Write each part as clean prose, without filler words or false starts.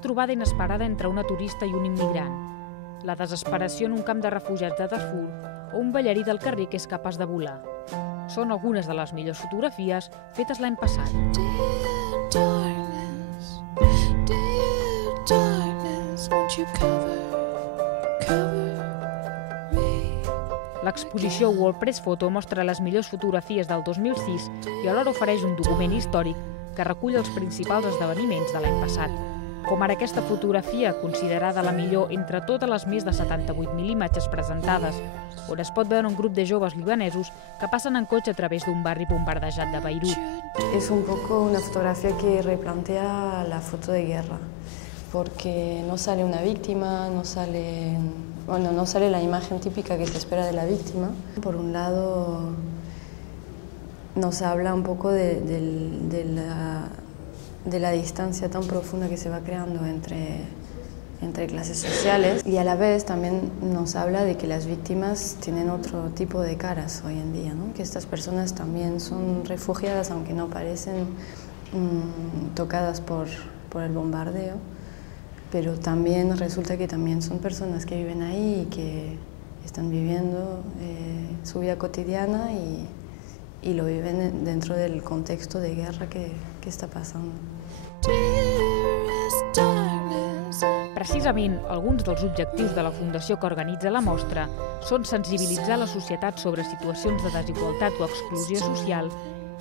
una trobada inesperada entre una turista i un immigrant, la desesperació en un camp de refugiats de Darfur o un ballarí del carrer que és capaç de volar. Són algunes de les millors fotografies fetes l'any passat. L'exposició World Press Photo mostra les millors fotografies del 2006 i alhora ofereix un document històric que recull els principals esdeveniments de l'any passat, com ara aquesta fotografia considerada la millor entre totes les més de 78.000 imatges presentades, on es pot veure un grup de joves libanesos que passen en cotxe a través d'un barri bombardejat de Beirut. Es un poco una fotografía que replantea la foto de guerra, porque no sale una víctima, no sale la imagen típica que se espera de la víctima. Por un lado, nos habla un poco de la distancia tan profunda que se va creando entre clases sociales, y a la vez también nos habla de que las víctimas tienen otro tipo de caras hoy en día, ¿no? Que estas personas también son refugiadas, aunque no parecen tocadas por el bombardeo, pero también resulta que también son personas que viven ahí y que están viviendo su vida cotidiana y lo viven dentro del contexto de guerra que està passant. Precisament, alguns dels objectius de la fundació que organitza la mostra són sensibilitzar la societat sobre situacions de desigualtat o exclusió social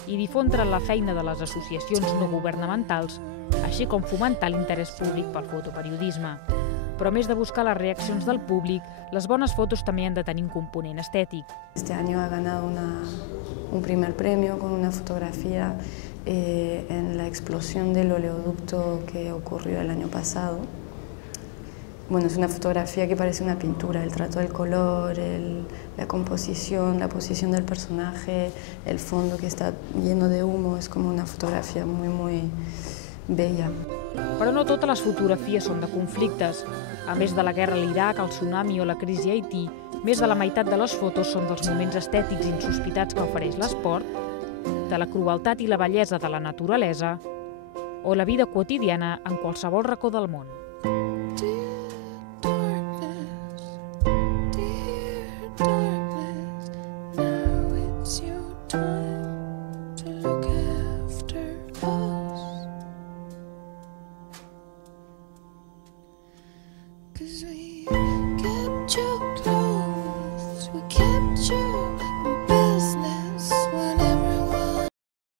i difondre la feina de les associacions no governamentals, així com fomentar l'interès públic pel fotoperiodisme. Però a més de buscar les reaccions del públic, les bones fotos també han de tenir un component estètic. Este año ha ganado un primer premio con una fotografía en la explosión del oleoducto que ocurrió el año pasado. Bueno, es una fotografía que parece una pintura, el trato del color, la composición, la posición del personaje, el fondo que está lleno de humo, es como una fotografía muy bella. Però no totes les fotografies són de conflictes. A més de la guerra a l'Iraq, el tsunami o la crisi a Haití, més de la meitat de les fotos són dels moments estètics insospitats que ofereix l'esport, de la crueltat i la bellesa de la naturalesa o la vida quotidiana en qualsevol racó del món.